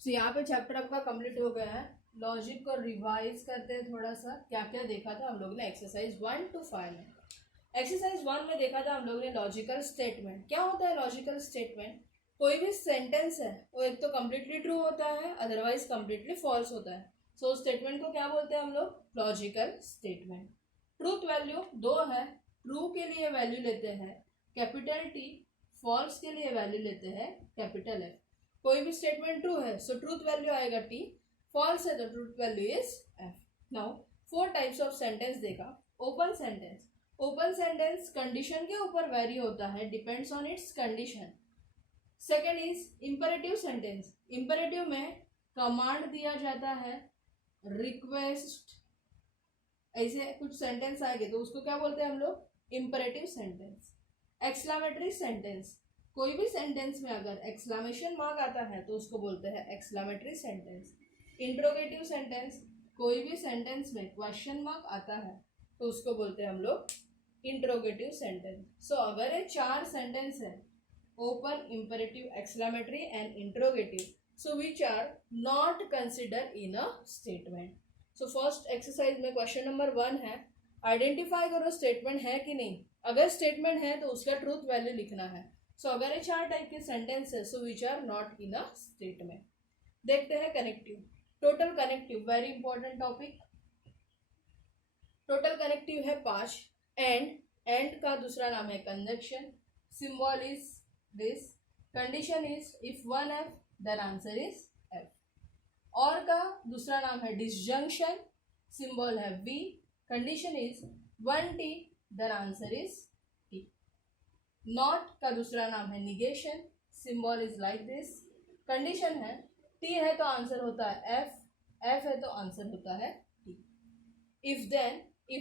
सो यहाँ पे चैप्टर आपका कंप्लीट हो गया है। लॉजिक को रिवाइज करते हैं थोड़ा सा, क्या क्या देखा था हम लोग ने एक्सरसाइज 1 to 5 में। एक्सरसाइज 1 में देखा था हम लोग ने लॉजिकल स्टेटमेंट। क्या होता है लॉजिकल स्टेटमेंट? कोई भी सेंटेंस है वो एक तो कम्प्लीटली ट्रू होता है, अदरवाइज कम्प्लीटली फॉल्स होता है। सो स्टेटमेंट को क्या बोलते हैं हम लोग? Logical statement. ट्रूथ वैल्यू दो है। ट्रू के लिए वैल्यू लेते हैं कैपिटल टी, फॉल्स के लिए वैल्यू लेते हैं कैपिटल एफ। कोई भी स्टेटमेंट ट्रू है सो ट्रूथ वैल्यू आएगा टी, फॉल्स है तो truth value is F. Now 4 types of sentence देखा। Open sentence. Open sentence condition के ऊपर वेरी होता है, depends on its condition. Second is imperative sentence. Imperative में कमांड दिया जाता है, रिक्वेस्ट, ऐसे कुछ सेंटेंस आएंगे तो उसको क्या बोलते हैं हम लोग? Imperative sentence. Exclamatory sentence. कोई भी सेंटेंस में अगर एक्सक्लामेशन मार्क आता है तो उसको बोलते हैं एक्सक्लामेटरी सेंटेंस। Interrogative sentence. कोई भी सेंटेंस में क्वेश्चन मार्क आता है तो उसको बोलते हैं हम लोग इंट्रोगेटिव सेंटेंस। सो अगर ये 4 सेंटेंस है, open, imperative, exclamatory and interrogative, so which are not consider in a statement. So first exercise में क्वेश्चन नंबर 1 है, आइडेंटिफाई करो स्टेटमेंट है कि नहीं। अगर स्टेटमेंट है तो उसका ट्रूथ वैल्यू लिखना है। सो अगर ये 4 टाइप के सेंटेंस है so which are not in a statement. देखते हैं connective. Total connective very important topic. Total connective है 5। एंड का दूसरा नाम है conjunction. Symbol is this. Condition is if 1 F then answer is F. और का दूसरा नाम है डिसजंक्शन। सिंबल है V. Condition is 1 T then answer is T. Not का दूसरा नाम है negation. Symbol is like this. Condition है टी है तो आंसर होता है एफ, एफ है तो आंसर होता है टी। इफ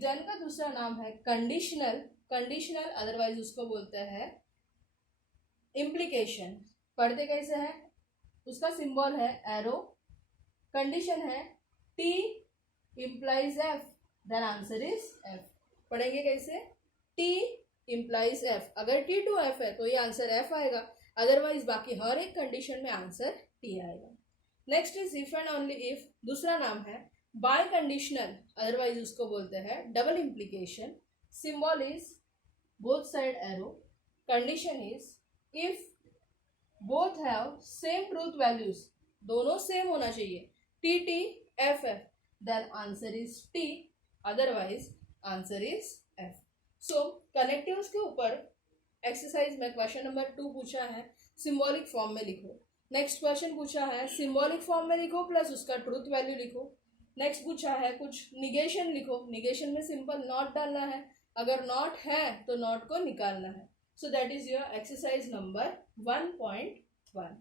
देन का दूसरा नाम है कंडीशनल। कंडीशनल अदरवाइज उसको बोलते हैं इम्प्लीकेशन। पढ़ते कैसे है? उसका सिंबल है एरो। कंडीशन है T implies F then answer is F. पढ़ेंगे कैसे? T implies F. अगर टी टू एफ है तो ये आंसर एफ आएगा, अदरवाइज बाकी हर एक कंडीशन में आंसर टी आएगा। Next is if and only if. दूसरा नाम है बाय कंडीशनल, अदरवाइज उसको बोलते हैं double implication. Symbol is both side arrow. Condition is if both have same truth values, दोनों सेम होना चाहिए, T T F F, then answer is T, otherwise answer is F. So connectives के ऊपर exercise में question number 2 पूछा है, symbolic form में लिखो। नेक्स्ट क्वेश्चन पूछा है सिंबॉलिक फॉर्म में लिखो प्लस उसका ट्रूथ वैल्यू लिखो। नेक्स्ट पूछा है कुछ निगेशन लिखो। निगेशन में सिंपल नॉट डालना है, अगर नॉट है तो नॉट को निकालना है। So that is your exercise number 1.1।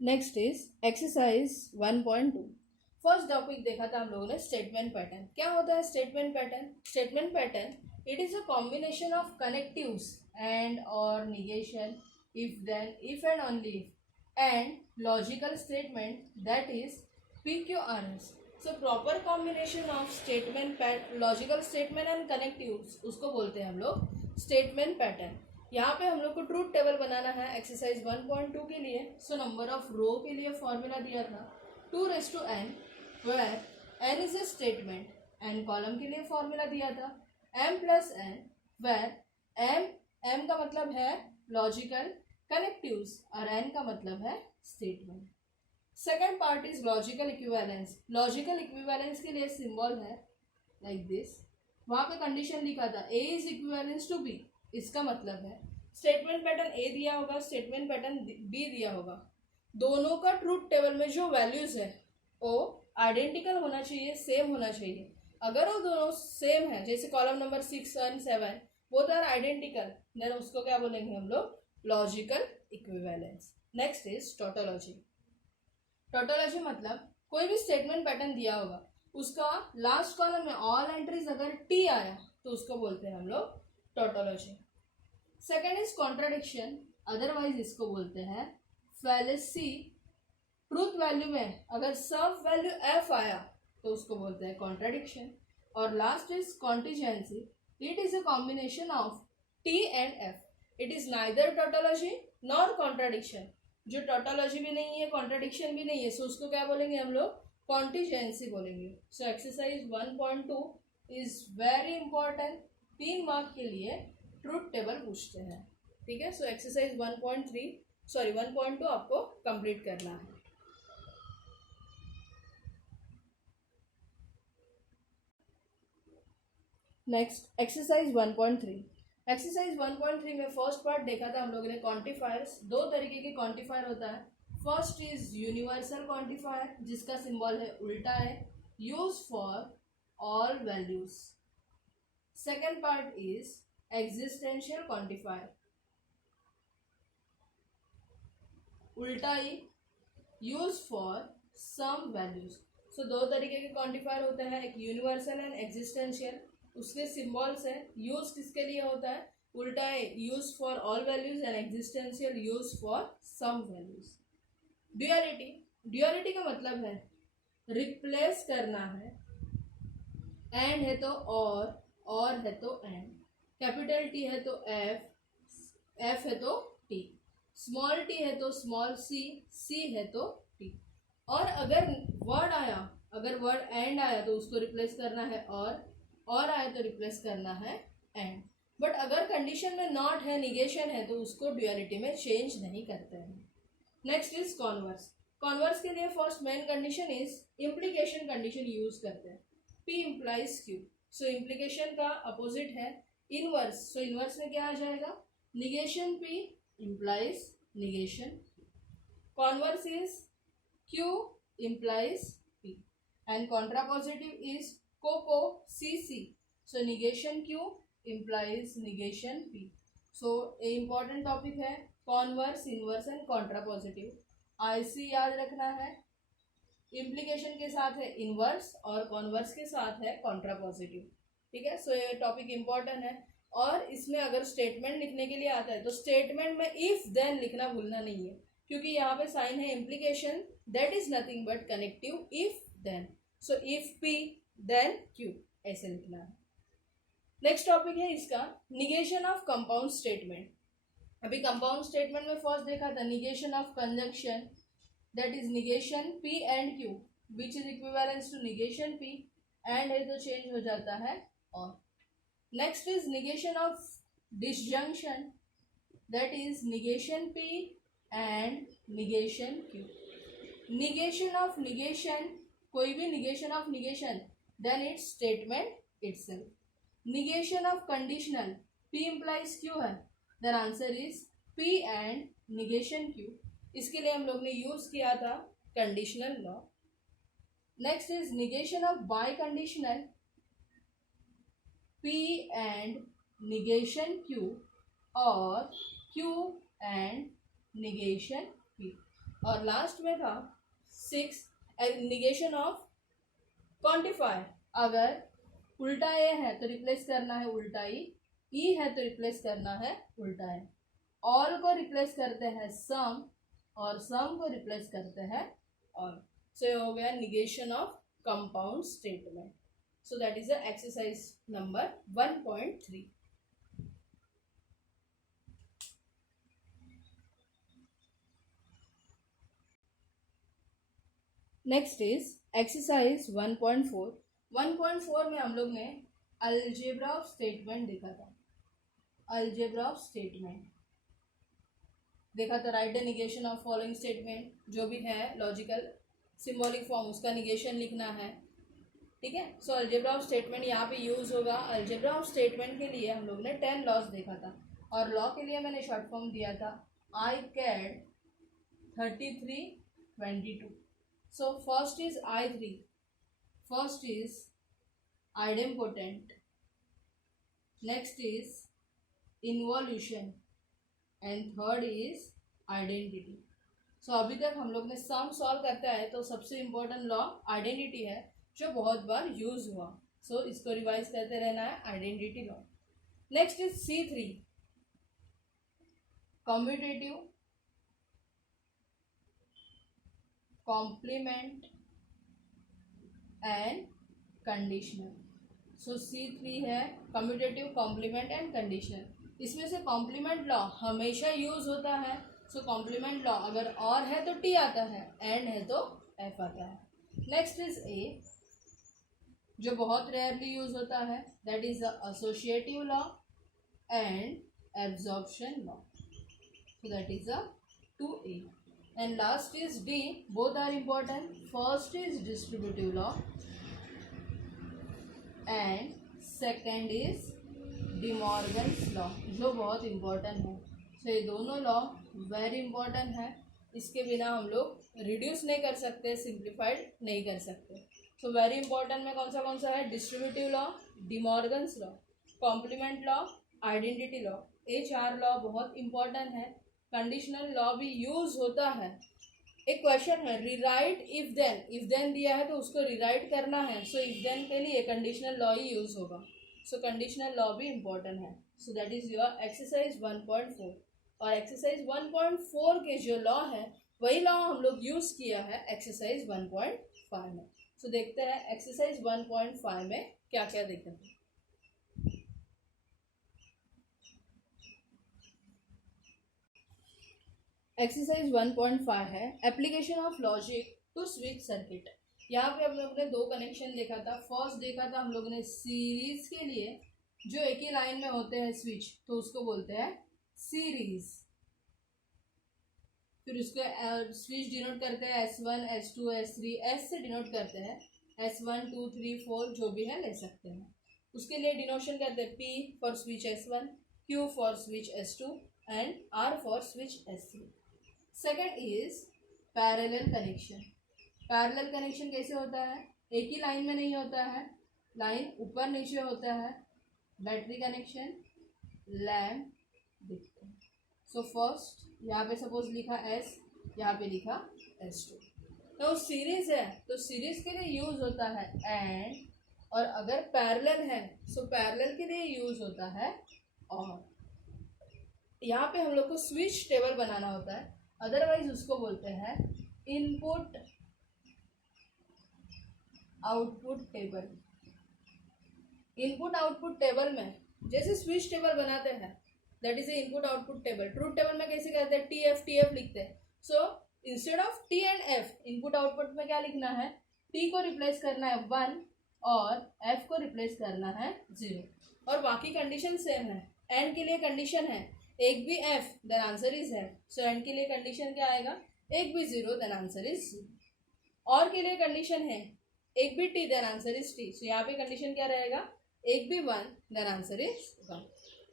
Next is exercise 1.2। First topic देखा था हम लोगों ने स्टेटमेंट पैटर्न। क्या होता है statement pattern? Statement pattern it is a combination of connectives and और negation, if then, if and only if, and logical statement, that is PQRS. So proper combination of statement logical statement and connectives उसको बोलते हैं हम लोग statement pattern। यहाँ पे हम लोग को ट्रूथ टेबल बनाना है एक्सरसाइज 1.2 के लिए। सो नंबर ऑफ रो के लिए फॉर्मूला दिया था 2n, where n is a statement, n column के लिए फॉर्मूला दिया था m plus n, where m का मतलब है लॉजिकल कनेक्टिव्स और एन का मतलब है statement. Second part is logical equivalence. Logical equivalence के लिए सिंबल है लाइक दिस। वहां पे कंडीशन लिखा था ए इज इक्विवेलेंस टू बी। इसका मतलब है स्टेटमेंट पैटर्न ए दिया होगा, स्टेटमेंट पैटर्न बी दिया होगा, दोनों का ट्रूथ टेबल में जो वैल्यूज है वो आइडेंटिकल होना चाहिए, सेम होना चाहिए। अगर वो दोनों सेम है, जैसे कॉलम नंबर 6 और 7 बोथ आर आइडेंटिकल, देन उसको क्या बोलेंगे हम लोग? Logical equivalence. Next is tautology. Tautology मतलब कोई भी स्टेटमेंट पैटर्न दिया होगा, उसका लास्ट कॉलम में ऑल एंट्रीज अगर टी आया तो उसको बोलते हैं हम लोग tautology. Second is contradiction, otherwise इसको बोलते हैं फैलेसी। ट्रूथ वैल्यू में अगर सब वैल्यू एफ आया तो उसको बोलते हैं कॉन्ट्राडिक्शन। और last is contingency, it is a combination of T and F. It is neither tautology nor contradiction. जो टोटोलॉजी भी नहीं है, कॉन्ट्राडिक्शन भी नहीं है, सो उसको क्या बोलेंगे हम लोग? कॉन्टिजेंसी बोलेंगे. So exercise 1.2 is very important. 3 mark के लिए ट्रूथ टेबल पूछते हैं. ठीक है. सो एक्सरसाइज 1.2 आपको कंप्लीट करना है. Next exercise 1.3. एक्सरसाइज 1.3 में फर्स्ट पार्ट देखा था हम लोगों ने क्वांटिफायर्स. 2 तरीके के क्वांटिफायर होता है. फर्स्ट इज यूनिवर्सल क्वांटिफायर जिसका सिंबल है उल्टा है, use for all values. Second part is existential quantifier, उल्टा ही, use for some values. So 2 तरीके के क्वांटिफायर होते हैं, एक यूनिवर्सल एंड एग्जिस्टेंशियल. उसके सिंबल्स है. यूज किसके लिए होता है? उल्टा है use for all values and existential use for some values. Duality. Duality का मतलब है रिप्लेस करना है. एंड है तो और है तो एंड. कैपिटल टी है तो एफ, एफ है तो टी. स्मॉल टी है तो स्मॉल सी, सी है तो टी. और अगर वर्ड आया, अगर वर्ड एंड आया तो उसको रिप्लेस करना है और आए तो रिप्लेस करना है एंड. बट अगर कंडीशन में नॉट है, निगेशन है, तो उसको ड्यूअलिटी में चेंज नहीं करते हैं. Next is converse. कॉन्वर्स के लिए first main condition is implication condition use करते हैं. P implies Q. So implication का अपोजिट है इनवर्स. सो इनवर्स में क्या आ जाएगा? Negation P implies negation. Converse is Q implies P and contrapositive is कोको CC. So negation Q implies negation P. So a important topic है converse, inverse and contrapositive. IC याद रखना है. Implication के साथ है इनवर्स और कॉन्वर्स के साथ है कॉन्ट्रापोजिटिव. ठीक है. सो ये टॉपिक इम्पॉर्टेंट है. और इसमें अगर स्टेटमेंट लिखने के लिए आता है तो स्टेटमेंट में इफ देन लिखना भूलना नहीं है, क्योंकि यहाँ पे साइन है implication. That is nothing but connective if then. So if P then Q ऐसे लिखना है. नेक्स्ट टॉपिक है इसका निगेशन ऑफ कंपाउंड स्टेटमेंट. अभी कंपाउंड स्टेटमेंट में फर्स्ट देखा था negation of conjunction, that is negation P and Q which is equivalence to negation P. And है तो चेंज हो जाता है और. Next is negation of disjunction, that is negation P and negation Q. Negation of negation, कोई भी negation of negation, then it's statement itself. Negation of conditional, P implies Q है, then answer is P and negation Q. इसके लिए हम लोग ने use किया था conditional law. Next is negation of biconditional, P and negation Q और Q and negation P. और लास्ट में था 6 निगेशन ऑफ क्वांटिफायर. अगर उल्टा ए है तो रिप्लेस करना है उल्टा ई है तो रिप्लेस करना है उल्टा है. ऑल को रिप्लेस करते हैं सम और सम को रिप्लेस करते हैं ऑल. सो ये हो गया negation of compound statement. So that is the exercise number 1.3. Next is exercise 1.4. 1.4 में हम लोग ने अलजेब्रा ऑफ स्टेटमेंट देखा था. अलजेब्रा ऑफ स्टेटमेंट देखा था. Right the negation of following statement, जो भी है लॉजिकल सिंबॉलिक फॉर्म उसका निगेशन लिखना है. ठीक है. सो अलजेब्रा ऑफ स्टेटमेंट यहाँ पे यूज होगा. अलजेब्रा ऑफ स्टेटमेंट के लिए हम लोग ने 10 लॉज देखा था और लॉ के लिए मैंने शॉर्ट फॉर्म दिया था ICAD 3322. So first is I3. First is idempotent. Next is involution and third is identity. So अभी तक हम लोग ने सम सॉल्व करता है तो सबसे इम्पोर्टेंट लॉ आइडेंटिटी है जो बहुत बार यूज हुआ. सो इसको रिवाइज करते रहना है identity law. Next is C3 commutative, complement and conditional. So C3 है कम्यूटेटिव, कॉम्प्लीमेंट एंड कंडीशनल. इसमें से कॉम्प्लीमेंट लॉ हमेशा यूज होता है। सो कॉम्प्लीमेंट लॉ अगर और है तो टी आता है, एंड है तो एफ आता है। नेक्स्ट इज ए, जो बहुत रेयरली यूज होता है, that is the associative law and absorption law. So that is the 2A. And last is D. Both are important. First is distributive law and second is De Morgan's law, जो बहुत important है। So ये दोनों law very important है, इसके बिना हम लोग रिड्यूस नहीं कर सकते, सिंप्लीफाइड नहीं कर सकते। सो वेरी इंपॉर्टेंट में कौन सा है? Distributive law, De Morgan's law, complement law, identity law. ये 4 लॉ बहुत इंपॉर्टेंट है। कंडीशनल लॉ भी यूज होता है। एक क्वेश्चन है, rewrite if then. If then दिया है तो उसको रिराइट करना है, सो इफ देन के लिए कंडीशनल लॉ ही यूज होगा। सो कंडीशनल लॉ भी इंपॉर्टेंट है। So that is your exercise 1.4। और एक्सरसाइज 1.4 के जो लॉ है वही लॉ हम लोग यूज किया है एक्सरसाइज 1.5 में। सो देखते हैं एक्सरसाइज 1.5 में क्या क्या देखते हैं। एक्सरसाइज 1.5 है application of logic to switch circuit. यहाँ पे हम लोग ने 2 कनेक्शन देखा था। फर्स्ट देखा था हम लोग ने सीरीज के लिए, जो एक ही लाइन में होते हैं स्विच, तो उसको बोलते हैं सीरीज। फिर उसको स्विच डिनोट करते हैं S1, S2, S3, S से डिनोट करते हैं S1, 2, 3, 4 जो भी है ले सकते हैं। उसके लिए डिनोशन करते हैं P for switch S1, Q for switch S2 and R for switch S3। Second is parallel connection. Parallel connection कैसे होता है? एक ही लाइन में नहीं होता है, लाइन ऊपर नीचे होता है। बैटरी कनेक्शन, लैम्प दिखते हैं। सो फर्स्ट यहाँ पे सपोज लिखा S, यहाँ पे लिखा S2। तो सीरीज है तो सीरीज के लिए यूज होता है एंड, और अगर पैरेलल है सो पैरेलल के लिए यूज होता है और। यहाँ पे हम लोग को स्विच टेबल बनाना होता है, अदरवाइज उसको बोलते हैं input output table. Input output table में जैसे स्विच टेबल बनाते हैं, that is a input output table. Truth table में कैसे करते हैं? TF लिखते हैं। So instead of T and F, input output में क्या लिखना है? T को रिप्लेस करना है 1 और F को रिप्लेस करना है 0, और बाकी कंडीशन सेम है। एंड के लिए कंडीशन है एक भी F देन आंसर इज है। सो एंड के लिए कंडीशन क्या आएगा? एक भी 0 देन आंसर इज 0। और के लिए कंडीशन है एक भी T then answer is T। So यहाँ पे कंडीशन क्या रहेगा? एक भी 1 देन आंसर इज 1।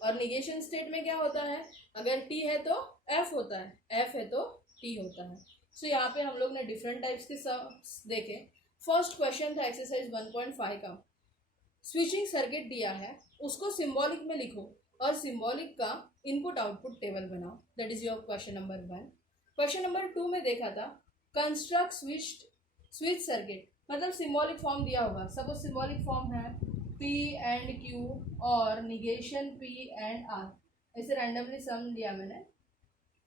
और निगेशन स्टेट में क्या होता है? अगर T है तो F होता है, F है तो T होता है। सो यहाँ पे हम लोग ने डिफरेंट टाइप्स के सम्स देखे। फर्स्ट क्वेश्चन था एक्सरसाइज 1.5 का, स्विचिंग सर्किट दिया है, उसको सिंबॉलिक में लिखो और सिंबॉलिक का इनपुट आउटपुट टेबल बनाओ। That is your question number 1। Question number 2 में देखा था कंस्ट्रक्ट स्विच सर्किट, मतलब सिंबॉलिक फॉर्म दिया होगा। सपोज सिंबॉलिक फॉर्म है P एंड Q और निगेशन P एंड R, ऐसे रैंडमली सम दिया मैंने।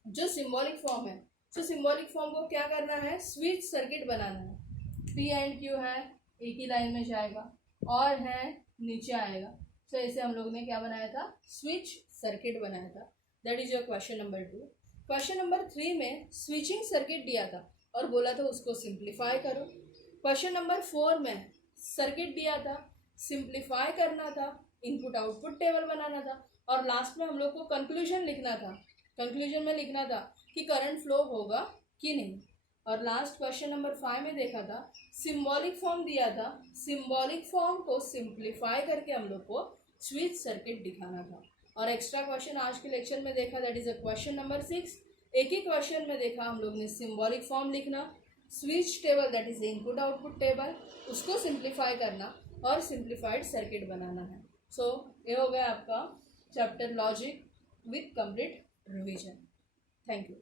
जो सिंबॉलिक फॉर्म है, तो सिंबॉलिक फॉर्म को क्या करना है? स्विच सर्किट बनाना है। P एंड Q है, एक ही लाइन में जाएगा, और है नीचे आएगा। तो ऐसे हम लोग ने क्या बनाया था? स्विच सर्किट बनाया था। That is your question number 2। Question number 3 में स्विचिंग सर्किट दिया था और बोला था उसको सिंप्लीफाई करो। क्वेश्चन नंबर 4 में सर्किट दिया था, सिंप्लीफाई करना था, इनपुट आउटपुट टेबल बनाना था, और लास्ट में हम लोग को कंक्लूजन लिखना था। कंक्लूजन में लिखना था कि करंट फ्लो होगा कि नहीं। और लास्ट क्वेश्चन नंबर 5 में देखा था सिंबॉलिक फॉर्म दिया था, सिंबॉलिक फॉर्म को सिंप्लीफाई करके हम लोग को स्विच सर्किट दिखाना था। और एक्स्ट्रा क्वेश्चन आज के लेक्चर में देखा, that is a question number 6। एक ही क्वेश्चन में देखा हम लोग ने सिंबॉलिक फॉर्म लिखना, switch table that is input output table, उसको सिंप्लीफाई करना और सिंप्लीफाइड सर्किट बनाना है। सो ये हो गया आपका chapter logic with complete revision. Thank you.